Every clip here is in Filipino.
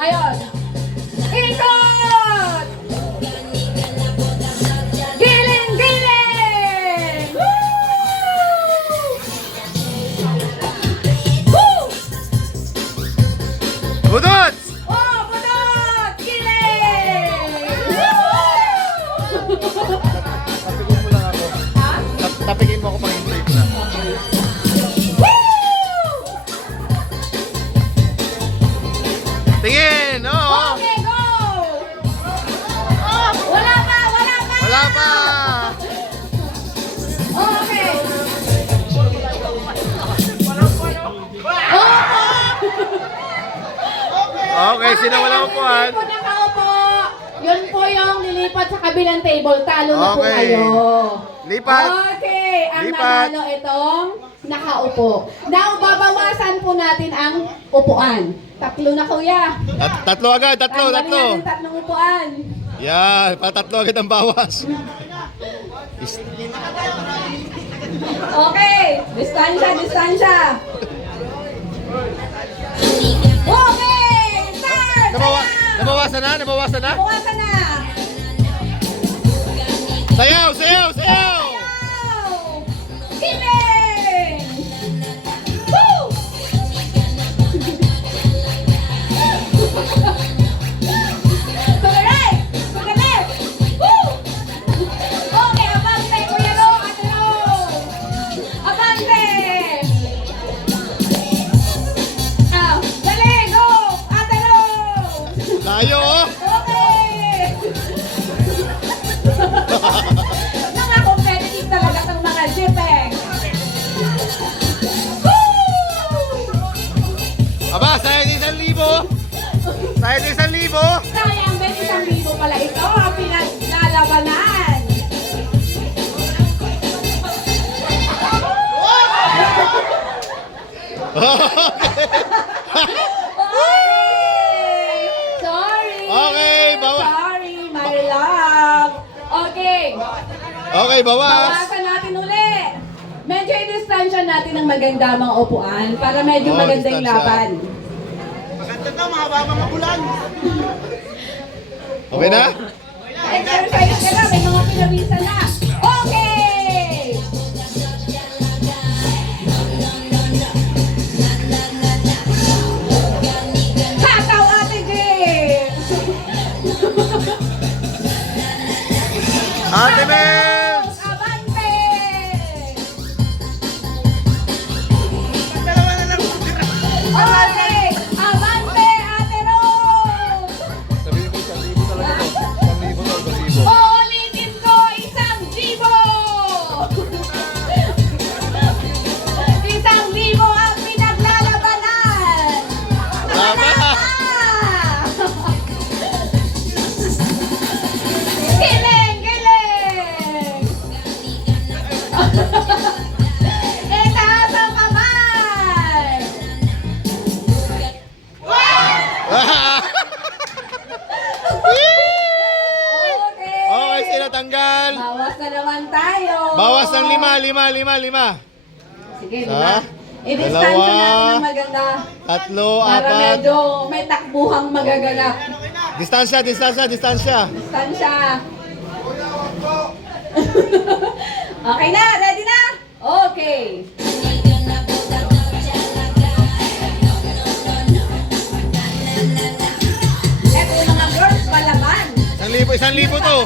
Ayun. Ikot! Giling, giling! Woo! Budot! Oh, bunot! Giling! Tapikin mo lang ako. Ha? Tapikin mo ako pang intake na. Woo! Tingin! Oo! Okay, go! Wala pa, wala pa! Wala pa! Okay. Okay, sino wala upuan? Sino po nakaupo? Yun po yung nilipat sa kabilang table. Talo na po Okay. kayo. Lipat. Okay. Ang Lipat. nanalo itong nakaupo. Now, babawasan po natin ang upuan. Tatlo na kuya. Tatlo agad, tatlo, Tanggalin tatlo. natin tatlong upuan. Yan, patatlo agad ang bawas. Okay. Distansya, distansya. Okay. Start. Nabawasan na? Nabawasan na? Bawasan na. Sayaw, sayaw, sayaw! Ayaw! Giling! Woo! To the right! To the left! Woo! Okay, abante! Kuya Ro! Ate Ro! Abante! Dali! Go! Ate Ro! Tayo, oh! Okay! Mga competitive talaga itong mga jeep eh. Aba, sayang 1,000! Sayang 1,000! Sayang, may 1,000 pala ito ang pinaglalabanan. Okay! Sorry! Okay, Sorry, my love. Okay. Okay, bawas! Bawasan natin uli. Medyo i-distansya natin ng maganda mga upuan para medyo Oh, maganda yung distansya. laban. Maganda to, mahaba mga ulan. Okay na? Exercise ka na, may mga pinawisan na. Okay! Tataw, Ate Jay! Ate Mels! Abante! Dalawa na lang. Okay! Abante, Ate Rose! Sabihin mo, 1,000 talaga to. 1,000 to, 1,000. Uulitin ko, 1,000! 1,000 ang pinaglalabanan! Tama! Giling! Giling! Itaas ang kamay! Okay! Okay, sila tanggal. Bawas na naman tayo! Bawas ng 5. Sige, Isa, diba? I-distansya dalawa, natin ng maganda Tatlo, para apat. medyo may takbuhang magaganap. Distansya, distansya, distansya. Distansya. Okay na, ready na? Okay. Eto yung mga girls, palaban. 1,000 to.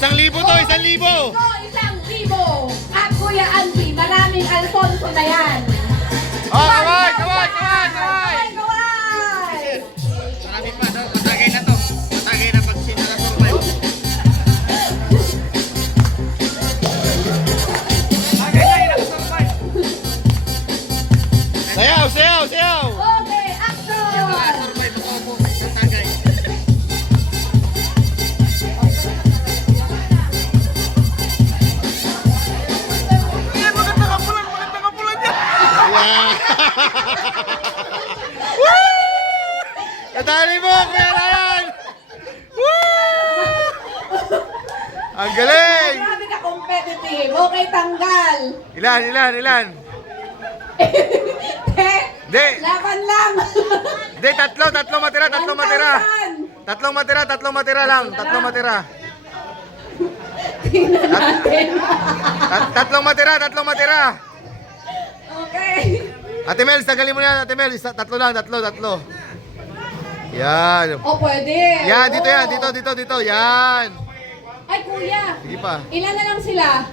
1,000 to, 1,000. Go, 1,000. At Kuya Andy, maraming Alfonso na yan. Oh, kaway, kaway, kaway, kaway. Kaway, kaway. Marami pa, no? Matagay na to. Matagay na pag sinalasurvive. Matagay na nakasurvive. Sayaw, sayaw, sayaw. Okay, action! Nakasurvive ako po. Matagay. Maganda ka pulan niya. Yeah. Katali mo, Kuya Ryan. Woo! Ang galing. Grabe ka competitive. Okay, tanggal. Ilan? Te, Di. Laban lang. Di, tatlo matira. 1,000. Tatlong matira lang. Tatlong matira. Tingnan natin. Tatlong matira. Okay. Ate Mel, tagalin mo yan, Ate Mel. Tatlo lang. Yan. O, pwede. Yan, dito Oo. yan. Dito. Yan. Ay, kuya. Sige pa. Ilan na lang sila?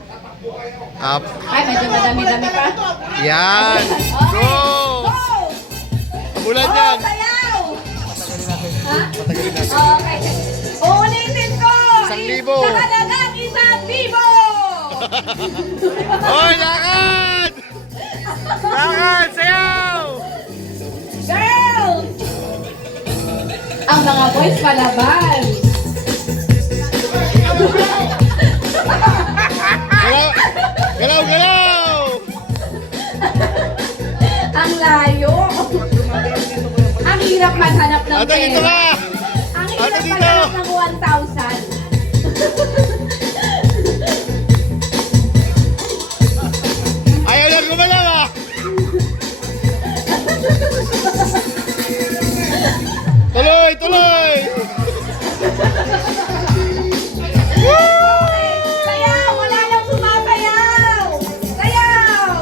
Up. Ay, medyo madami-dami pa. Yan. Okay. Go! Ulan Oh, yan. sayaw! Ha? Patagalin natin. Okay. Ulitin ko! 1,000. Sa halagang 1,000! Hoy, lakad! Lakad! Sayaw! Girls! Ang mga boys palaban. Galaw! Ang layo. Ang hirap maghanap ng Ate, dito ka! Ang Ate, hirap dito. maghanap ng 1,000. Ayaw lang gumalaw ah! Tuloy! Sayaw! Wala nang sumasayaw! Sayaw!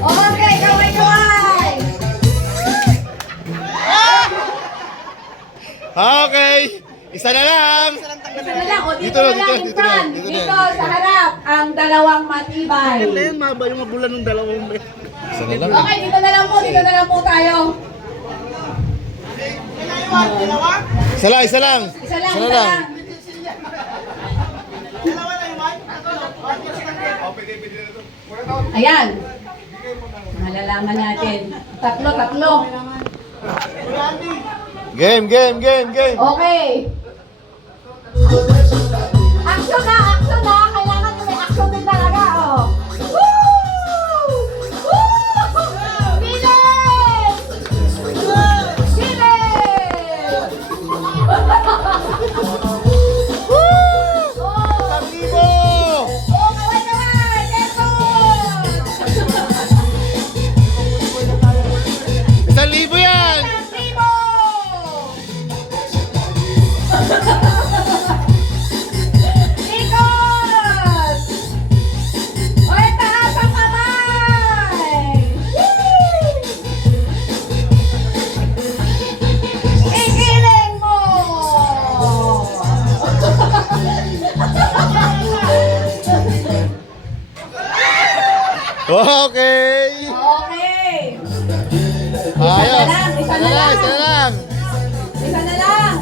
Okay, kaway! Okay! Isa na lang! Isa na lang, o dito Dito na na, lang in dito na, front. dito na. Dito sa harap, ang dalawang matibay. Ayun, maba yung mabulan ng dalawang may. Isa na lang. Okay, dito na lang po tayo. Isa lang! Isa lang. Ayan. Malalaman natin. Tatlo. Game! Okay. Action na. Kailangan nyo may action din talaga, oh. Woo! Bilis! Oh, Libo! kaway! Tempo! 1,000 yan! Libo! Ikot! Oy, taas ang kamay! Ikiling mo! Okay! Okay. Ayos! Isa na lang. Isa na lang.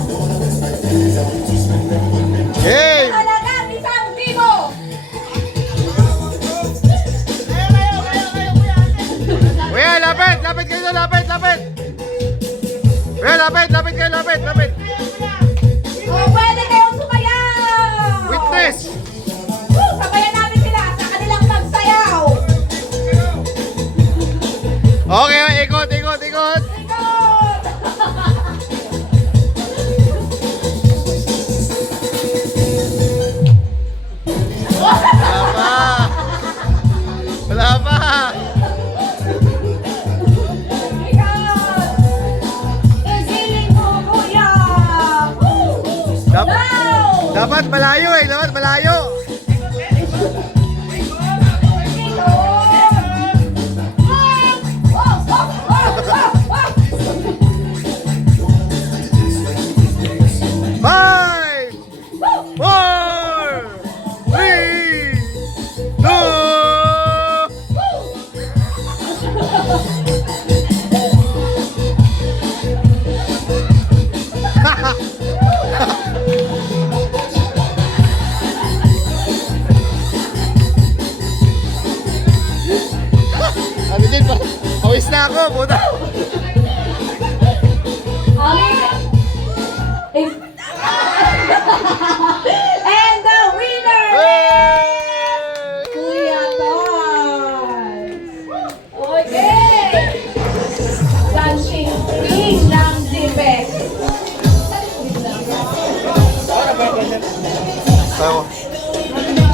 Game! Halagang 1,000! Kuya, lapit kayo, lapit! Kuya, lapit kayo! O, pwede kayong sumayaw! Witness! Sabayan natin sila sa kanilang magsayaw! Okay, ikot! Ikot! Wala pa! Ikot! Igiling mo, kuya! Dapat malayo eh! Five! 4! 3! 2! Pawis na ako, puta!